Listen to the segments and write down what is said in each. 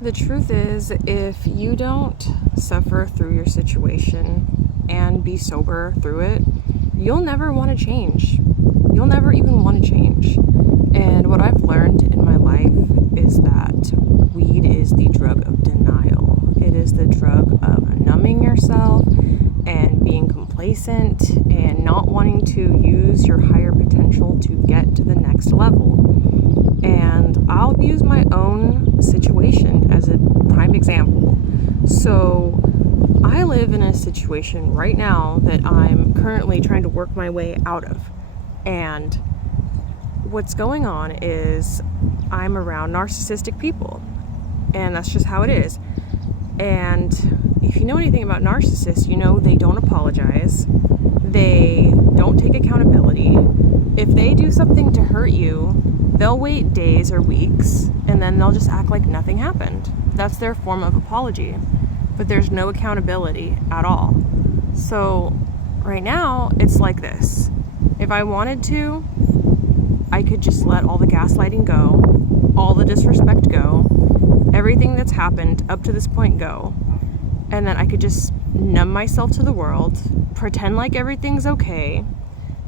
The truth is, if you don't suffer through your situation and be sober through it, you'll never want to change. You'll never even want to change. And what I've learned in my life is that weed is the drug of denial. It is the drug of numbing yourself and being complacent and not wanting to use your higher potential to get to the next level. And I'll use my own situation as a prime example. So I live in a situation right now that I'm currently trying to work my way out of. And what's going on is I'm around narcissistic people. And that's just how it is. And if you know anything about narcissists, you know they don't apologize. They don't take accountability. If they do something to hurt you, they'll wait days or weeks, and then they'll just act like nothing happened. That's their form of apology. But there's no accountability at all. So right now, it's like this. If I wanted to, I could just let all the gaslighting go, all the disrespect go, everything that's happened up to this point go, and then I could just numb myself to the world, pretend like everything's okay,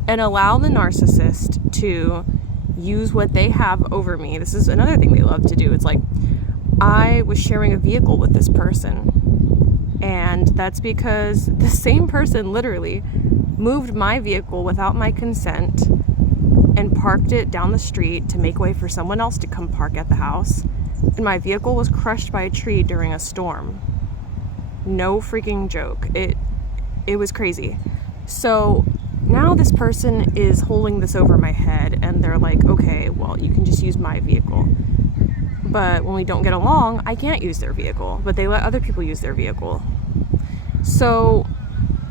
and allow the narcissist to use what they have over me. This is another thing they love to do. It's like, I was sharing a vehicle with this person, and that's because the same person literally moved my vehicle without my consent and parked it down the street to make way for someone else to come park at the house, and my vehicle was crushed by a tree during a storm. No freaking joke. It was crazy. So now this person is holding this over my head, and they're like, okay, well, you can just use my vehicle. But when we don't get along, I can't use their vehicle, but they let other people use their vehicle. So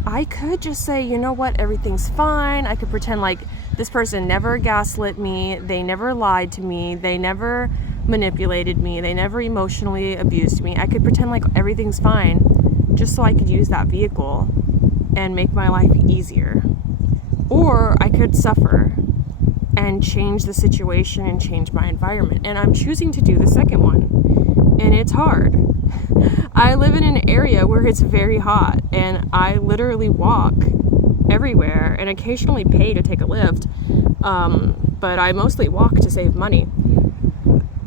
I could just say, you know what, everything's fine. I could pretend like this person never gaslit me. They never lied to me. They never manipulated me. They never emotionally abused me. I could pretend like everything's fine just so I could use that vehicle and make my life easier. Or I could suffer and change the situation and change my environment. And I'm choosing to do the second one. And it's hard. I live in an area where it's very hot, and I literally walk everywhere and occasionally pay to take a lift. But I mostly walk to save money.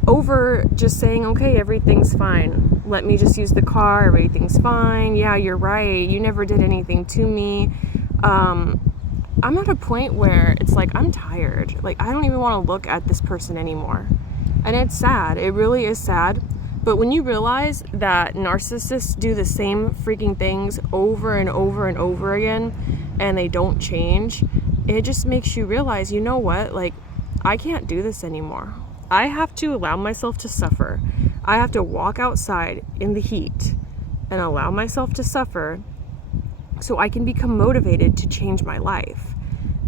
Over just saying, okay, everything's fine. Let me just use the car. Everything's fine. Yeah, you're right. You never did anything to me. I'm at a point where it's like, I'm tired. Like, I don't even want to look at this person anymore. And it's sad. It really is sad. But when you realize that narcissists do the same freaking things over and over and over again, and they don't change, it just makes you realize, you know what? Like, I can't do this anymore. I have to allow myself to suffer. I have to walk outside in the heat and allow myself to suffer so I can become motivated to change my life.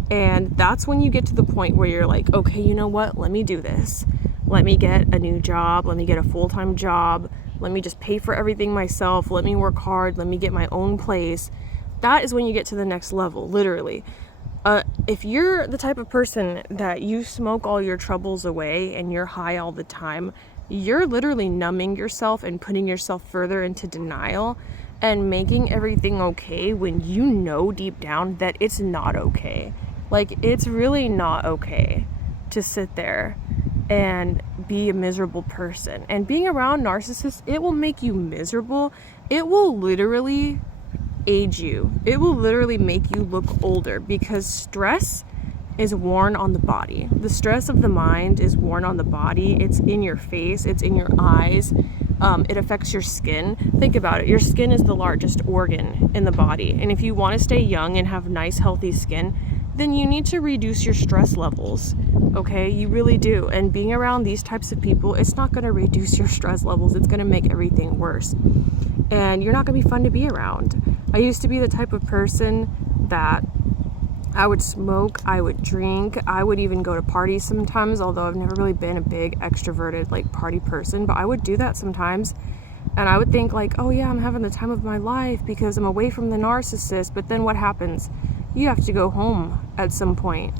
And that's when you get to the point where you're like, okay, you know what? Let me do this. Let me get a new job. Let me get a full-time job. Let me just pay for everything myself. Let me work hard. Let me get my own place. That is when you get to the next level, literally. If you're the type of person that you smoke all your troubles away and you're high all the time, you're literally numbing yourself and putting yourself further into denial and making everything okay when you know deep down that it's not okay. Like, it's really not okay to sit there and be a miserable person. And being around narcissists, it will make you miserable. It will literally age you. It will literally make you look older, because stress is worn on the body. The stress of the mind is worn on the body. It's in your face. It's in your eyes. It affects your skin. Think about it. Your skin is the largest organ in the body. And if you want to stay young and have nice, healthy skin, then you need to reduce your stress levels. Okay? You really do. And being around these types of people, it's not going to reduce your stress levels. It's going to make everything worse. And you're not going to be fun to be around. I used to be the type of person that I would smoke, I would drink, I would even go to parties sometimes, although I've never really been a big extroverted like party person, but I would do that sometimes. And I would think like, oh yeah, I'm having the time of my life because I'm away from the narcissist. But then what happens? You have to go home at some point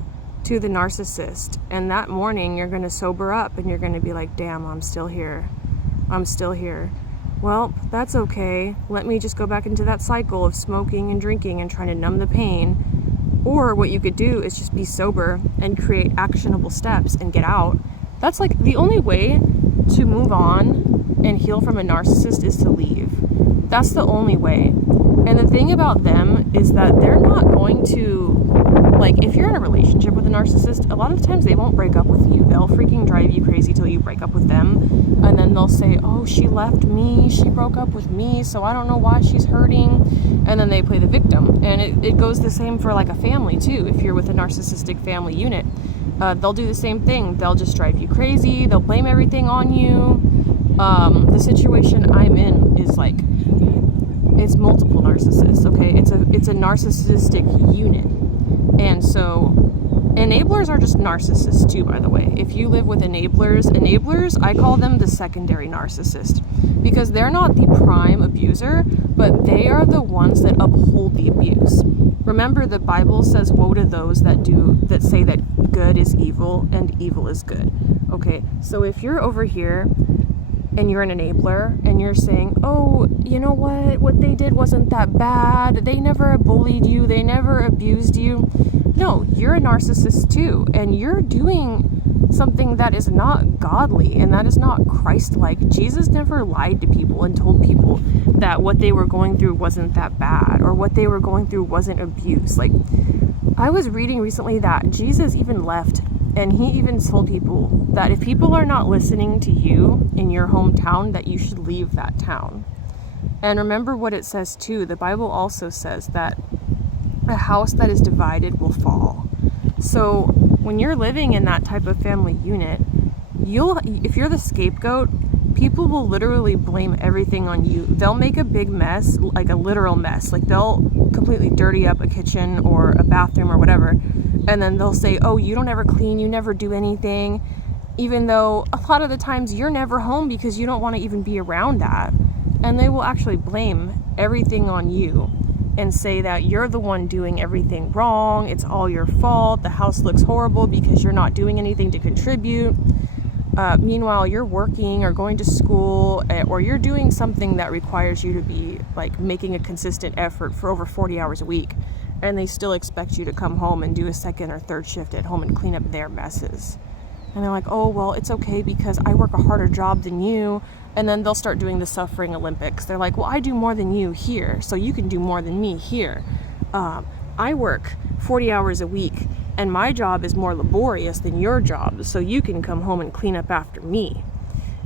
to the narcissist. And that morning you're going to sober up and you're going to be like, damn, I'm still here. I'm still here. Well, that's okay. Let me just go back into that cycle of smoking and drinking and trying to numb the pain. Or what you could do is just be sober and create actionable steps and get out. That's like the only way to move on and heal from a narcissist is to leave. That's the only way. And the thing about them is that they're not going to, like, if you're in a relationship with a narcissist, a lot of times they won't break up with you. They'll freaking drive you crazy till you break up with them. And then they'll say, oh, she left me, she broke up with me, so I don't know why she's hurting. And then they play the victim. And it goes the same for like a family too. If you're with a narcissistic family unit, they'll do the same thing. They'll just drive you crazy. They'll blame everything on you. The situation I'm in is like, it's multiple narcissists, okay? It's a narcissistic unit. And so enablers are just narcissists too, by the way. If you live with enablers, I call them the secondary narcissist, because they're not the prime abuser, but they are the ones that uphold the abuse. Remember, the Bible says, woe to those that say that good is evil and evil is good. Okay, so if you're over here and you're an enabler and you're saying, oh, you know what they did wasn't that bad, they never bullied you, they never abused you. No, you're a narcissist too, and you're doing something that is not godly and that is not Christ-like. Jesus never lied to people and told people that what they were going through wasn't that bad or what they were going through wasn't abuse. Like, I was reading recently that Jesus even left, and he even told people that if people are not listening to you in your hometown, that you should leave that town. And remember what it says too. The Bible also says that a house that is divided will fall. So when you're living in that type of family unit, if you're the scapegoat, people will literally blame everything on you. They'll make a big mess, like a literal mess. Like, they'll completely dirty up a kitchen or a bathroom or whatever. And then they'll say, oh, you don't ever clean, you never do anything. Even though a lot of the times you're never home because you don't want to even be around that. And they will actually blame everything on you and say that you're the one doing everything wrong. It's all your fault. The house looks horrible because you're not doing anything to contribute. Meanwhile, you're working or going to school, or you're doing something that requires you to be like making a consistent effort for over 40 hours a week. And they still expect you to come home and do a second or third shift at home and clean up their messes. And they're like, oh, well, it's okay because I work a harder job than you. And then they'll start doing the suffering Olympics. They're like, well, I do more than you here, so you can do more than me here. I work 40 hours a week, and my job is more laborious than your job, so you can come home and clean up after me.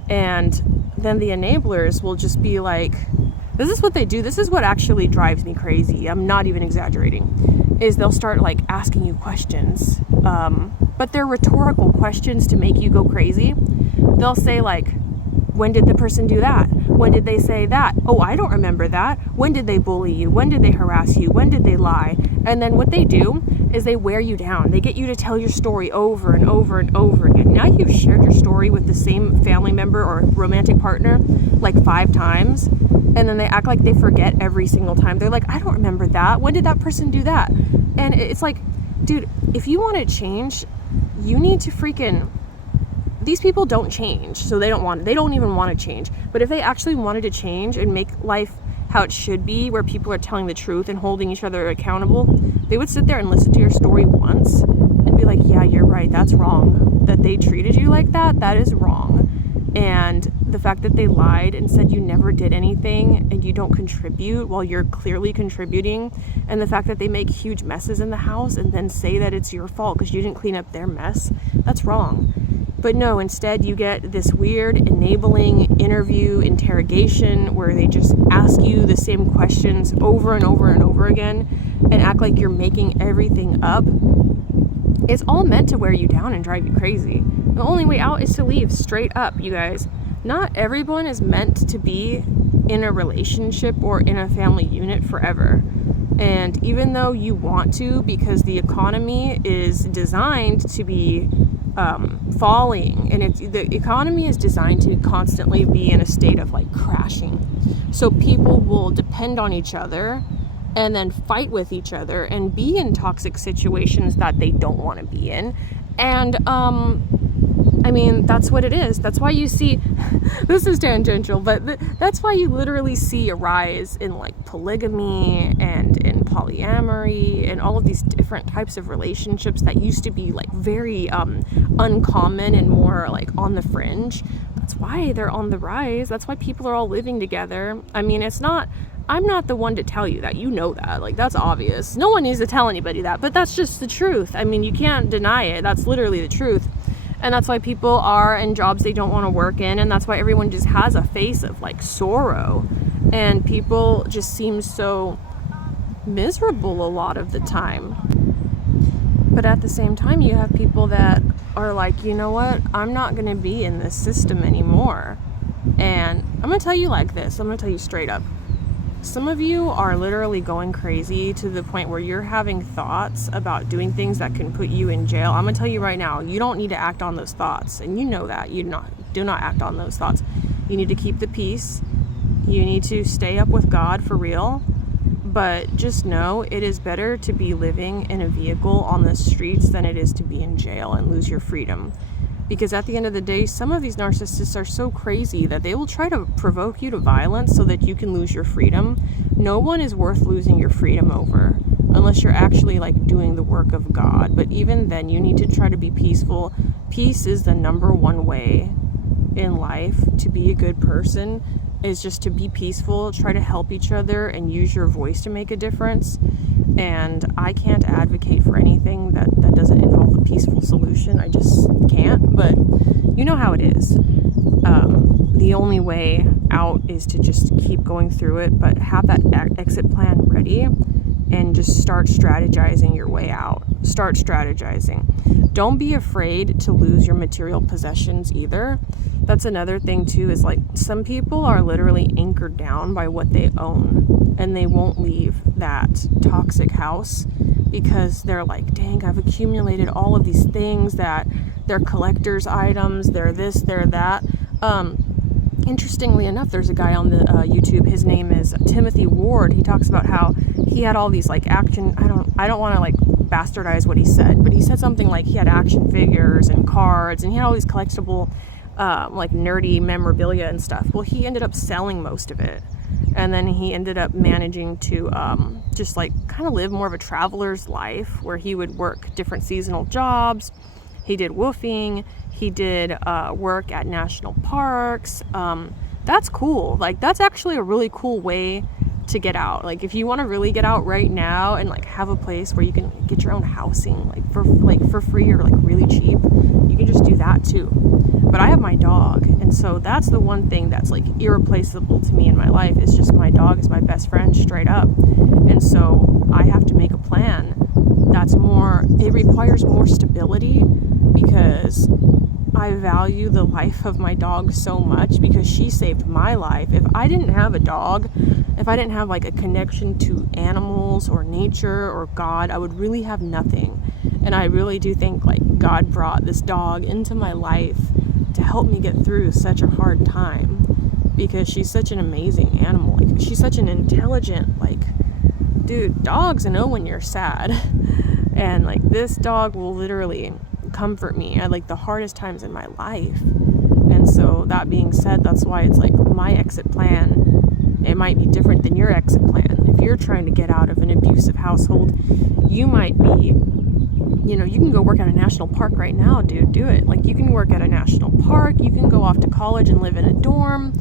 And then the enablers will just be like, this is what they do. This is what actually drives me crazy. I'm not even exaggerating. Is they'll start like asking you questions, but they're rhetorical questions to make you go crazy. They'll say like, when did the person do that? When did they say that? Oh, I don't remember that. When did they bully you? When did they harass you? When did they lie? And then what they do is they wear you down. They get you to tell your story over and over and over again. Now you've shared your story with the same family member or romantic partner like 5 times. And then they act like they forget every single time. They're like, I don't remember that. When did that person do that? And it's like, dude, if you want to change, you need to freaking... These people don't change, so they don't even want to change. But if they actually wanted to change and make life how it should be, where people are telling the truth and holding each other accountable, they would sit there and listen to your story once and be like, yeah, you're right, that's wrong. That they treated you like that, that is wrong. And the fact that they lied and said you never did anything and you don't contribute while you're clearly contributing, and the fact that they make huge messes in the house and then say that it's your fault because you didn't clean up their mess, that's wrong. But no, instead you get this weird enabling interview interrogation where they just ask you the same questions over and over and over again and act like you're making everything up. It's all meant to wear you down and drive you crazy. The only way out is to leave, straight up, you guys. Not everyone is meant to be in a relationship or in a family unit forever. And even though you want to, because the economy is designed to be falling, and the economy is designed to constantly be in a state of like crashing. So people will depend on each other and then fight with each other and be in toxic situations that they don't want to be in. And I mean, that's what it is. That's why you see, this is tangential, but that's why you literally see a rise in like polygamy and in polyamory and all of these different types of relationships that used to be like very uncommon and more like on the fringe. That's why they're on the rise. That's why people are all living together. I mean, I'm not the one to tell you that. You know that. Like, that's obvious. No one needs to tell anybody that, but that's just the truth. I mean, you can't deny it. That's literally the truth. And that's why people are in jobs they don't want to work in, and that's why everyone just has a face of like sorrow, and people just seem so miserable a lot of the time. But at the same time, you have people that are like, you know what, I'm not going to be in this system anymore. And I'm going to tell you like this, I'm going to tell you straight up. Some of you are literally going crazy to the point where you're having thoughts about doing things that can put you in jail. I'm going to tell you right now, you don't need to act on those thoughts. And you know that. Do not act on those thoughts. You need to keep the peace. You need to stay up with God for real. But just know it is better to be living in a vehicle on the streets than it is to be in jail and lose your freedom. Because at the end of the day, some of these narcissists are so crazy that they will try to provoke you to violence so that you can lose your freedom. No one is worth losing your freedom over unless you're actually like doing the work of God. But even then, you need to try to be peaceful. Peace is the number one way in life to be a good person, is just to be peaceful, try to help each other, and use your voice to make a difference. And I can't advocate for anything that doesn't involve a peaceful solution. I just can't, but you know how it is. The only way out is to just keep going through it, but have that exit plan ready and just start strategizing your way out. Start strategizing. Don't be afraid to lose your material possessions either. That's another thing too, is like some people are literally anchored down by what they own, and they won't leave that toxic house because they're like, dang, I've accumulated all of these things that they're collector's items, they're this, they're that. Interestingly enough, there's a guy on the YouTube, his name is Timothy Ward. He talks about how he had all these like action, I don't want to like bastardize what he said, but he said something like he had action figures and cards, and he had all these collectible like nerdy memorabilia and stuff. Well, he ended up selling most of it, and then he ended up managing to just like kind of live more of a traveler's life, where he would work different seasonal jobs. He did woofing, he did work at national parks. That's cool. Like, that's actually a really cool way to get out. Like, if you want to really get out right now and like have a place where you can get your own housing like for free or like really cheap, you can just do that too. But I have my dog, and so that's the one thing that's like irreplaceable to me in my life, is just my dog is my best friend, straight up. And so I have to make a plan that's more, it requires more stability, because I value the life of my dog so much, because she saved my life. If I didn't have a dog, if I didn't have like a connection to animals or nature or God, I would really have nothing. And I really do think like God brought this dog into my life to help me get through such a hard time, because she's such an amazing animal. Like, she's such an intelligent, like, dude, dogs know when you're sad. And like, this dog will literally comfort me at like the hardest times in my life. And so that being said, that's why it's like my exit plan, it might be different than your exit plan. If you're trying to get out of an abusive household, you might be, you know, you can go work at a national park right now, dude. Do it. Like, you can work at a national park, you can go off to college and live in a dorm.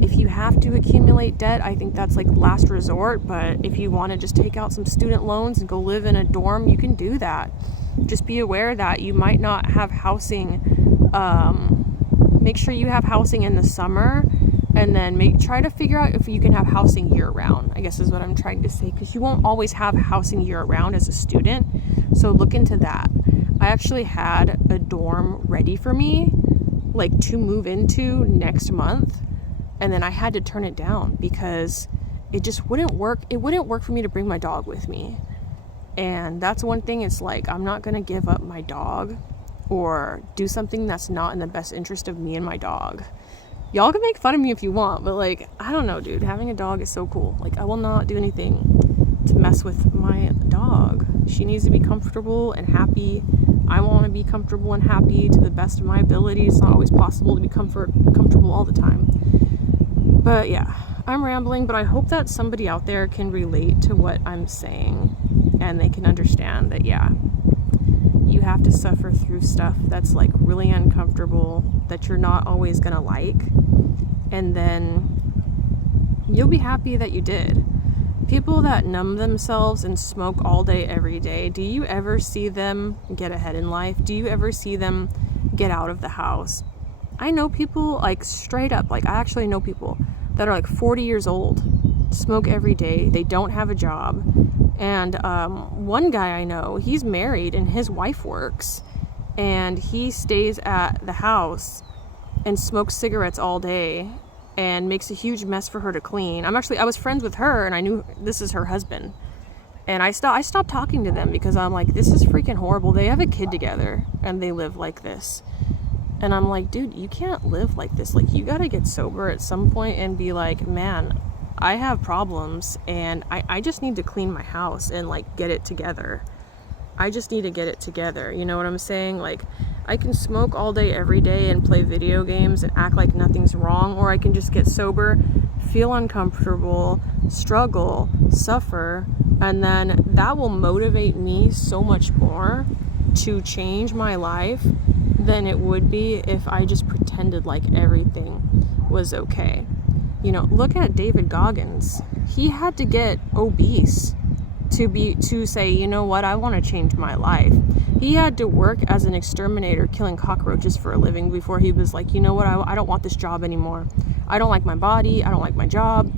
If you have to accumulate debt, I think that's like last resort. But if you want to just take out some student loans and go live in a dorm, you can do that. Just be aware that you might not have housing. Make sure you have housing in the summer, and then try to figure out if you can have housing year round, I guess is what I'm trying to say, because you won't always have housing year round as a student. So look into that. I actually had a dorm ready for me, like, to move into next month, and then I had to turn it down because it just wouldn't work. It wouldn't work for me to bring my dog with me. And that's one thing. It's like, I'm not going to give up my dog or do something that's not in the best interest of me and my dog. Y'all can make fun of me if you want, but like, I don't know, dude. Having a dog is so cool. Like, I will not do anything to mess with my dog. She needs to be comfortable and happy. I want to be comfortable and happy to the best of my ability. It's not always possible to be comfortable all the time. But yeah, I'm rambling, but I hope that somebody out there can relate to what I'm saying and they can understand that, yeah, you have to suffer through stuff that's like really uncomfortable, that you're not always gonna like, and then you'll be happy that you did. People that numb themselves and smoke all day every day, do you ever see them get ahead in life? Do you ever see them get out of the house? I know people, like, straight up, like, I actually know people that are like 40 years old, smoke every day, they don't have a job. And one guy I know, he's married and his wife works, and he stays at the house and smokes cigarettes all day and makes a huge mess for her to clean. I was friends with her, and I knew this is her husband. And I stopped talking to them because I'm like, this is freaking horrible. They have a kid together and they live like this. And I'm like, dude, you can't live like this. Like, you gotta get sober at some point and be like, man, I have problems and I just need to clean my house and like get it together. I just need to get it together. You know what I'm saying? Like, I can smoke all day every day and play video games and act like nothing's wrong, or I can just get sober, feel uncomfortable, struggle, suffer, and then that will motivate me so much more to change my life than it would be if I just pretended like everything was okay. You know, look at David Goggins. He had to get obese to say, you know what, I want to change my life. He had to work as an exterminator killing cockroaches for a living before he was like, you know what, I don't want this job anymore. I don't like my body. I don't like my job.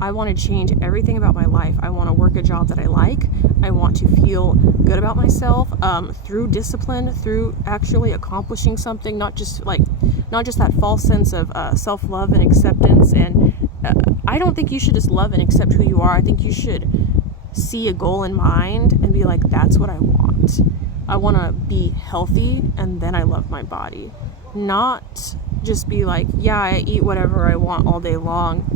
I want to change everything about my life. I want to work a job that I like. I want to feel good about myself through discipline, through actually accomplishing something, not just that false sense of self-love and acceptance. And I don't think you should just love and accept who you are. I think you should see a goal in mind and be like, that's what I want. I want to be healthy, and then I love my body. Not just be like, yeah, I eat whatever I want all day long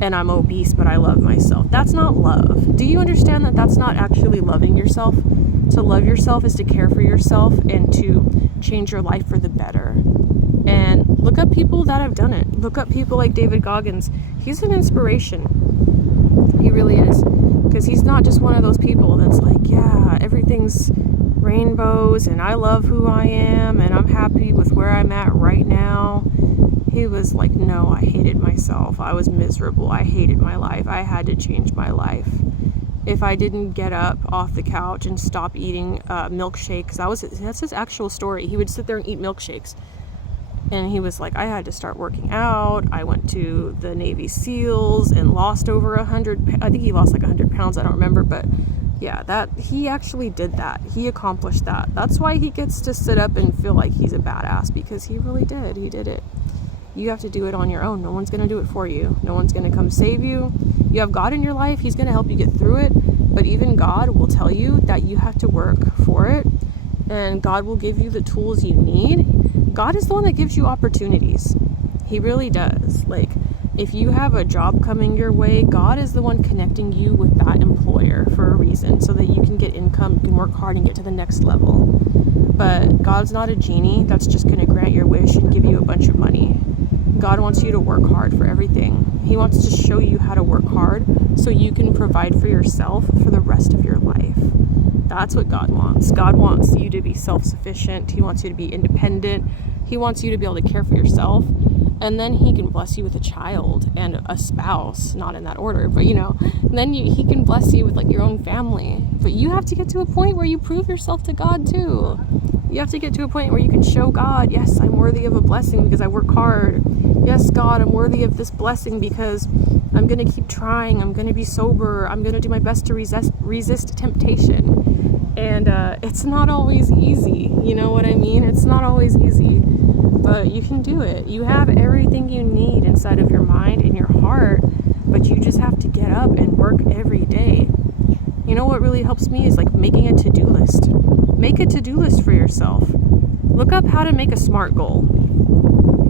and I'm obese, but I love myself. That's not love. Do you understand that that's not actually loving yourself? To love yourself is to care for yourself and to change your life for the better. And look up people that have done it. Look up people like David Goggins. He's an inspiration. He really is. Because he's not just one of those people that's like, yeah, everything's rainbows and I love who I am and I'm happy with where I'm at right now. He was like, no, I hated myself. I was miserable. I hated my life. I had to change my life. If I didn't get up off the couch and stop eating milkshakes, that's his actual story. He would sit there and eat milkshakes. And he was like, I had to start working out. I went to the Navy SEALs and lost over 100. I think he lost like 100 pounds. I don't remember. But yeah, that he actually did that. He accomplished that. That's why he gets to sit up and feel like he's a badass, because he really did. He did it. You have to do it on your own. No one's going to do it for you. No one's going to come save you. You have God in your life. He's going to help you get through it. But even God will tell you that you have to work for it. And God will give you the tools you need. God is the one that gives you opportunities. He really does. Like, if you have a job coming your way, God is the one connecting you with that employer for a reason, so that you can get income, you can work hard and get to the next level. But God's not a genie that's just going to grant your wish and give you a bunch of money. God wants you to work hard for everything. He wants to show you how to work hard so you can provide for yourself for the rest of your life. That's what God wants. God wants you to be self-sufficient. He wants you to be independent. He wants you to be able to care for yourself. And then he can bless you with a child and a spouse, not in that order, but then he can bless you with like your own family. But you have to get to a point where you prove yourself to God too. You have to get to a point where you can show God, yes, I'm worthy of a blessing because I work hard. Yes, God, I'm worthy of this blessing because I'm going to keep trying. I'm going to be sober. I'm going to do my best to resist temptation. And it's not always easy. You know what I mean? It's not always easy. But you can do it. You have everything you need inside of your mind and your heart, but you just have to get up and work every day. You know what really helps me is like making a to-do list. Make a to-do list for yourself. Look up how to make a SMART goal.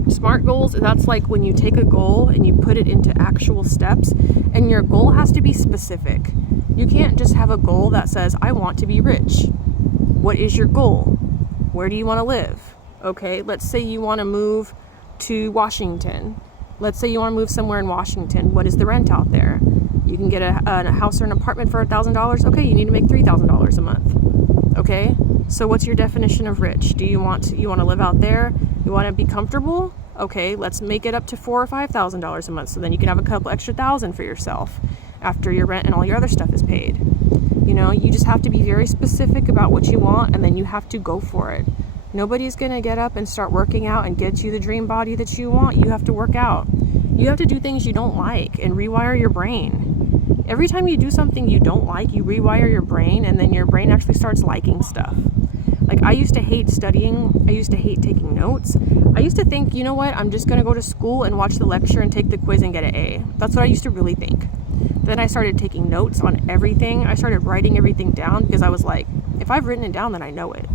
SMART goals, that's like when you take a goal and you put it into actual steps, and your goal has to be specific. You can't just have a goal that says, I want to be rich. What is your goal? Where do you want to live? Okay, let's say you want to move to Washington. Let's say you want to move somewhere in Washington. What is the rent out there? You can get a house or an apartment for $1,000. Okay, you need to make $3,000 a month. Okay, so what's your definition of rich? Do you want to live out there? You want to be comfortable? Okay, let's make it up to $4,000 or $5,000 a month, so then you can have a couple extra thousand for yourself after your rent and all your other stuff is paid. You know, you just have to be very specific about what you want, and then you have to go for it. Nobody's gonna get up and start working out and get you the dream body that you want. You have to work out. You have to do things you don't like and rewire your brain. Every time you do something you don't like, you rewire your brain, and then your brain actually starts liking stuff. Like, I used to hate studying. I used to hate taking notes. I used to think, you know what, I'm just going to go to school and watch the lecture and take the quiz and get an A. That's what I used to really think. Then I started taking notes on everything. I started writing everything down because I was like, if I've written it down, then I know it.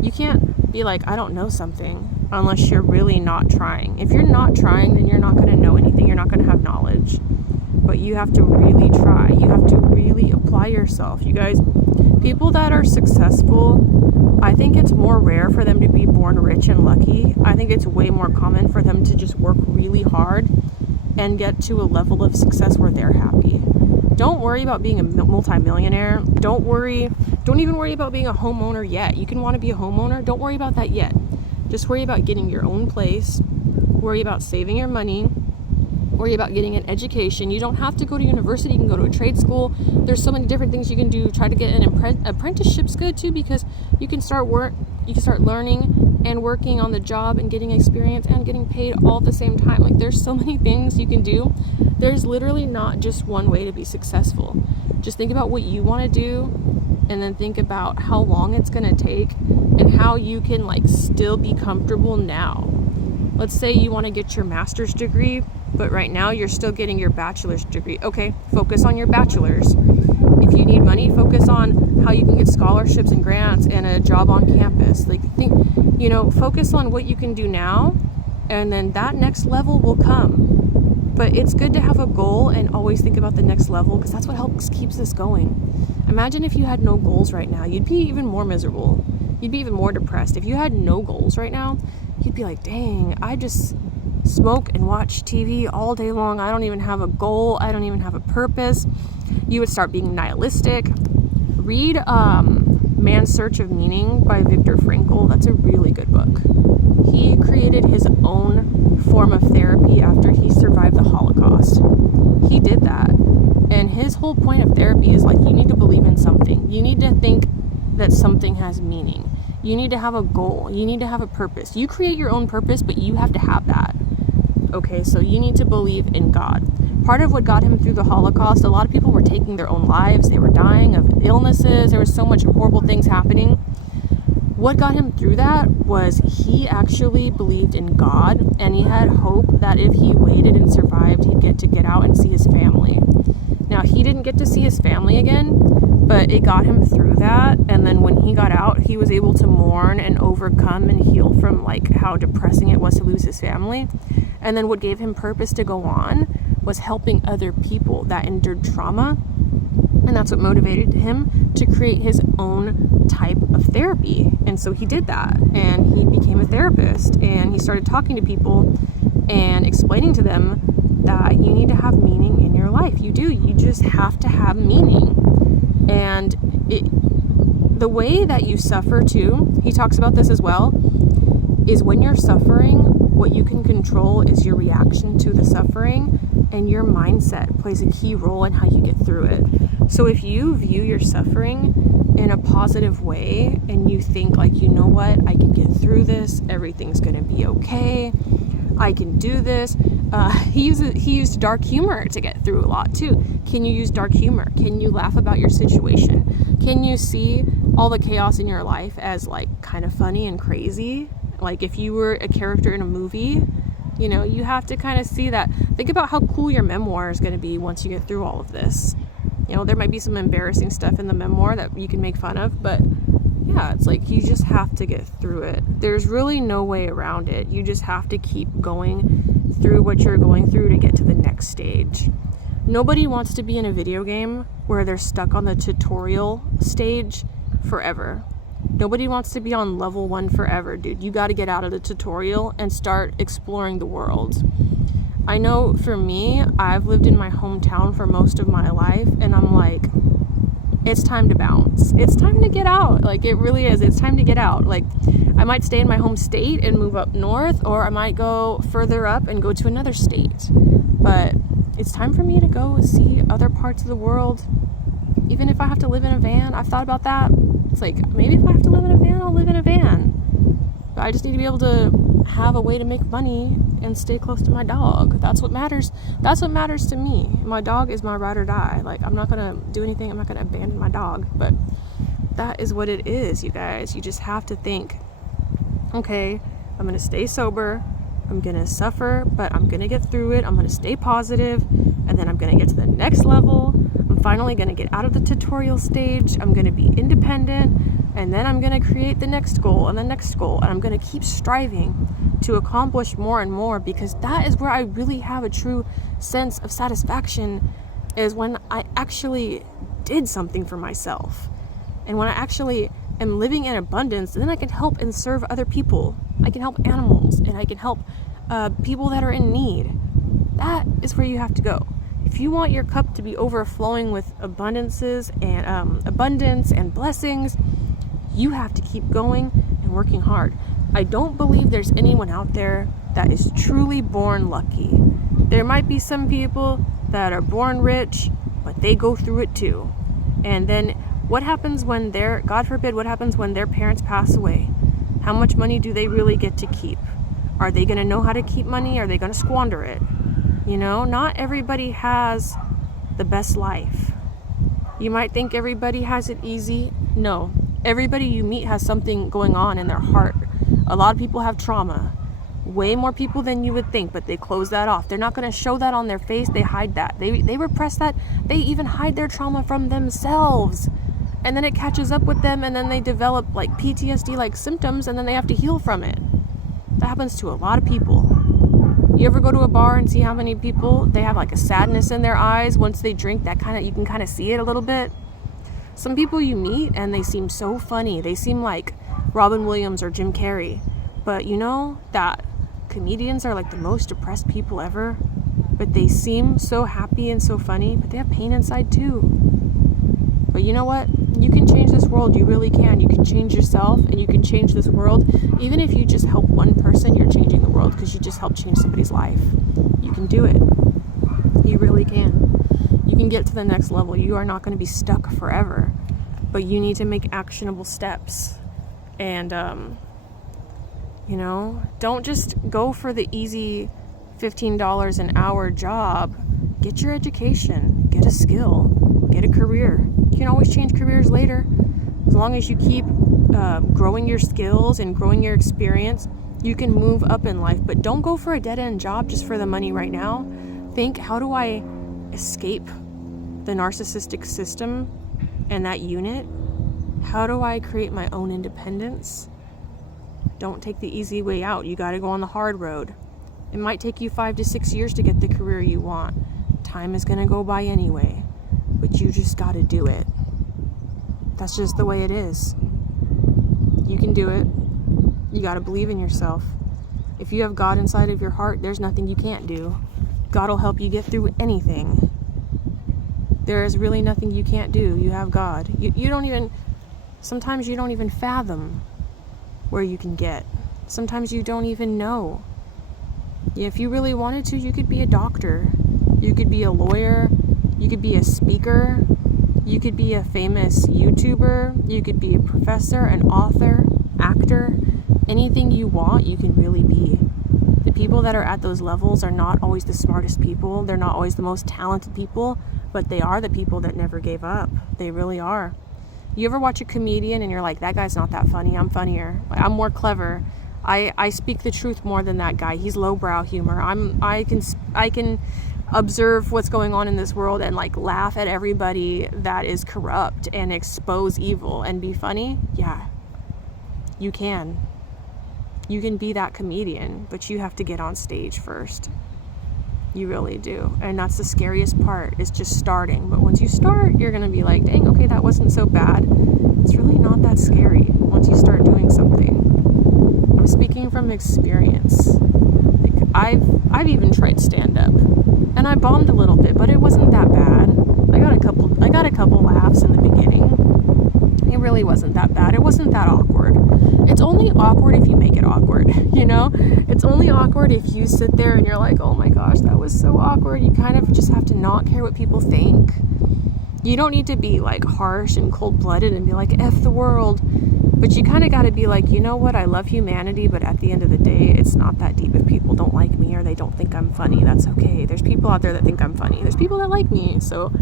You can't be like, I don't know something unless you're really not trying. If you're not trying, then you're not going to know anything. You're not going to have knowledge. But you have to really try. You have to really apply yourself. You guys, people that are successful, I think it's more rare for them to be born rich and lucky. I think it's way more common for them to just work really hard and get to a level of success where they're happy. Don't worry about being a multimillionaire. Don't even worry about being a homeowner yet. You can want to be a homeowner. Don't worry about that yet. Just worry about getting your own place. Worry about saving your money. Worry about getting an education. You don't have to go to university. You can go to a trade school. There's so many different things you can do. Try to get an apprenticeship's good too, because you can start learning and working on the job and getting experience and getting paid all at the same time. Like, there's so many things you can do. There's literally not just one way to be successful. Just think about what you want to do, and then think about how long it's going to take and how you can still be comfortable now. Let's say you want to get your master's degree, but right now you're still getting your bachelor's degree. Okay, focus on your bachelor's. If you need money, focus on how you can get scholarships and grants and a job on campus. Focus on what you can do now, and then that next level will come. But it's good to have a goal and always think about the next level, because that's what keeps us going. Imagine if you had no goals right now. You'd be even more miserable. You'd be even more depressed. If you had no goals right now, you'd be like, dang, I just smoke and watch TV all day long. I don't even have a goal. I don't even have a purpose. You would start being nihilistic. Read Man's Search of Meaning by Viktor Frankl. That's a really good book. He created his own form of therapy after he survived the Holocaust. He did that. And his whole point of therapy is you need to believe in something. You need to think that something has meaning. You need to have a goal. You need to have a purpose. You create your own purpose, but you have to have that. Okay, so you need to believe in God. Part of what got him through the Holocaust, a lot of people were taking their own lives. They were dying of illnesses. There was so much horrible things happening. What got him through that was he actually believed in God, and he had hope that if he waited and survived, he'd get out and see his family. Now, he didn't get to see his family again, but it got him through that. And then when he got out, he was able to mourn and overcome and heal from how depressing it was to lose his family. And then what gave him purpose to go on was helping other people that endured trauma. And that's what motivated him to create his own type of therapy. And so he did that, and he became a therapist, and he started talking to people and explaining to them that you need to have meaning in your life. You do. You just have to have meaning. And the way that you suffer too, he talks about this as well, is when you're suffering, what you can control is your reaction to the suffering, and your mindset plays a key role in how you get through it. So if you view your suffering in a positive way, and you think you know what, I can get through this, everything's gonna be okay, I can do this. He used dark humor to get through a lot too. Can you use dark humor? Can you laugh about your situation? Can you see all the chaos in your life as kind of funny and crazy? If you were a character in a movie, you have to kind of see that. Think about how cool your memoir is going to be once you get through all of this. There might be some embarrassing stuff in the memoir that you can make fun of, but yeah, it's you just have to get through it. There's really no way around it. You just have to keep going through what you're going through to get to the next stage. Nobody wants to be in a video game where they're stuck on the tutorial stage forever. Nobody wants to be on level 1 forever, dude. You got to get out of the tutorial and start exploring the world. I know for me, I've lived in my hometown for most of my life, and I'm like, it's time to bounce. It's time to get out. Like, it really is. It's time to get out. Like, I might stay in my home state and move up north, or I might go further up and go to another state. But it's time for me to go see other parts of the world. Even if I have to live in a van, I've thought about that. It's like, maybe if I have to live in a van, I'll live in a van. But I just need to be able to have a way to make money and stay close to my dog. That's what matters. That's what matters to me. My dog is my ride or die. Like, I'm not going to do anything. I'm not going to abandon my dog. But that is what it is, you guys. You just have to think, okay, I'm going to stay sober. I'm going to suffer, but I'm going to get through it. I'm going to stay positive, and then I'm going to get to the next level. I'm finally going to get out of the tutorial stage. I'm going to be independent, and then I'm going to create the next goal and the next goal, and I'm going to keep striving to accomplish more and more, because that is where I really have a true sense of satisfaction, is when I actually did something for myself, and when I actually am living in abundance, and then I can help and serve other people. I can help animals, and I can help people that are in need. That is where you have to go. If you want your cup to be overflowing with abundance and blessings, you have to keep going and working hard. I don't believe there's anyone out there that is truly born lucky. There might be some people that are born rich, but they go through it too. And then what happens when God forbid, what happens when their parents pass away? How much money do they really get to keep? Are they going to know how to keep money? Are they going to squander it? You know, not everybody has the best life. You might think everybody has it easy. No, everybody you meet has something going on in their heart. A lot of people have trauma. Way more people than you would think, but they close that off. They're not going to show that on their face. They hide that. They repress that. They even hide their trauma from themselves. And then it catches up with them, and then they develop like PTSD-like symptoms, and then they have to heal from it. That happens to a lot of people. You ever go to a bar and see how many people, they have like a sadness in their eyes once they drink? You can kind of see it a little bit. Some people you meet, and they seem so funny. They seem like Robin Williams or Jim Carrey. But you know that comedians are like the most depressed people ever, but they seem so happy and so funny, but they have pain inside too. But you know what? You can change this world. You really can. You can change yourself, and you can change this world. Even if you just help one person, you're changing the world, because you just helped change somebody's life. You can do it. You really can. You can get to the next level. You are not going to be stuck forever, but you need to make actionable steps. And, don't just go for the easy $15 an hour job. Get your education. Get a skill. Get a career. You can always change careers later. As long as you keep growing your skills and growing your experience, you can move up in life. But don't go for a dead-end job just for the money right now. Think, how do I escape the narcissistic system and that unit? How do I create my own independence? Don't take the easy way out. You got to go on the hard road. It might take you 5 to 6 years to get the career you want. Time is going to go by anyway. But you just got to do it. That's just the way it is. You can do it. You got to believe in yourself. If you have God inside of your heart, there's nothing you can't do. God will help you get through anything. There is really nothing you can't do. You have God. Sometimes you don't even fathom where you can get. Sometimes you don't even know. If you really wanted to, you could be a doctor. You could be a lawyer. You could be a speaker. You could be a famous YouTuber. You could be a professor, an author, actor. Anything you want, you can really be. The people that are at those levels are not always the smartest people. They're not always the most talented people, but they are the people that never gave up. They really are. You ever watch a comedian and you're like, that guy's not that funny. I'm funnier. I'm more clever. I speak the truth more than that guy. He's lowbrow humor. I can observe what's going on in this world and like laugh at everybody that is corrupt and expose evil and be funny. Yeah, you can. You can be that comedian, but you have to get on stage first. You really do. And that's the scariest part, is just starting. But once you start, you're going to be like, dang, okay, that wasn't so bad. It's really not that scary. once you start doing something. I'm speaking from experience. Like, I've even tried stand-up, and I bombed a little bit, but it wasn't that bad. I got a couple laughs in the beginning. It really wasn't that bad. It wasn't that awkward. It's only awkward if you make it awkward, you know? It's only awkward if you sit there and you're like, oh my gosh, that was so awkward. You kind of just have to not care what people think. You don't need to be like harsh and cold-blooded and be like, F the world. But you kind of got to be like, you know what? I love humanity, but at the end of the day, it's not that deep. If people don't like me or they don't think I'm funny, that's okay. There's people out there that think I'm funny. There's people that like me, so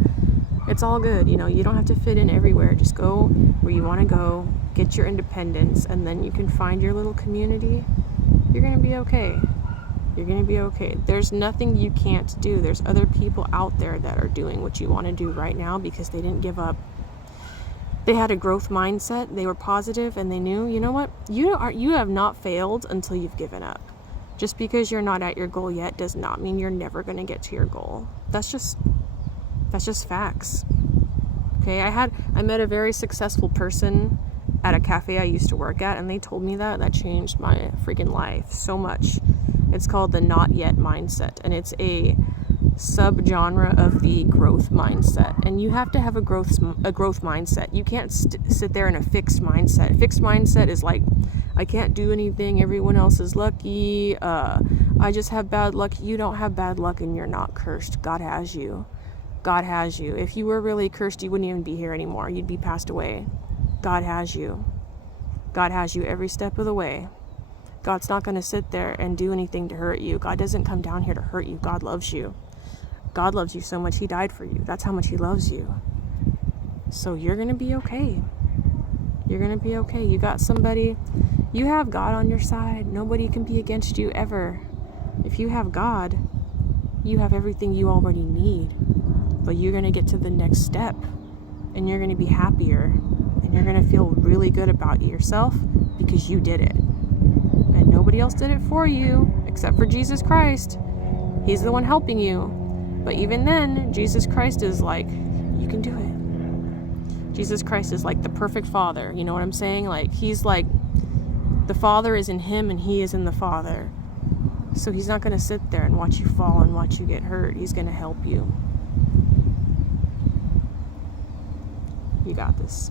it's all good. You know, you don't have to fit in everywhere. Just go where you want to go, get your independence, and then you can find your little community. You're going to be okay. You're going to be okay. There's nothing you can't do. There's other people out there that are doing what you want to do right now because they didn't give up. They had a growth mindset. They were positive, and they knew, you know what? You have not failed until you've given up. Just because you're not at your goal yet does not mean you're never going to get to your goal. That's just facts. Okay, I met a very successful person at a cafe I used to work at, and they told me that changed my freaking life so much. It's called the not yet mindset, and it's a subgenre of the growth mindset. And you have to have a growth mindset. You can't sit there in a fixed mindset. Fixed mindset is like, I can't do anything, everyone else is lucky, I just have bad luck. You don't have bad luck, and you're not cursed. God has you. God has you. If you were really cursed, you wouldn't even be here anymore. You'd be passed away. God has you. God has you every step of the way. God's not going to sit there and do anything to hurt you. God doesn't come down here to hurt you. God loves you. God loves you so much, he died for you. That's how much he loves you. So you're going to be okay. You're going to be okay. You got somebody. You have God on your side. Nobody can be against you ever. If you have God, you have everything you already need. But you're going to get to the next step, and you're going to be happier, and you're going to feel really good about yourself because you did it. And nobody else did it for you except for Jesus Christ. He's the one helping you. But even then, Jesus Christ is like, you can do it. Jesus Christ is like the perfect father. You know what I'm saying? Like, he's like, the Father is in him and he is in the Father. So he's not going to sit there and watch you fall and watch you get hurt. He's going to help you. You got this.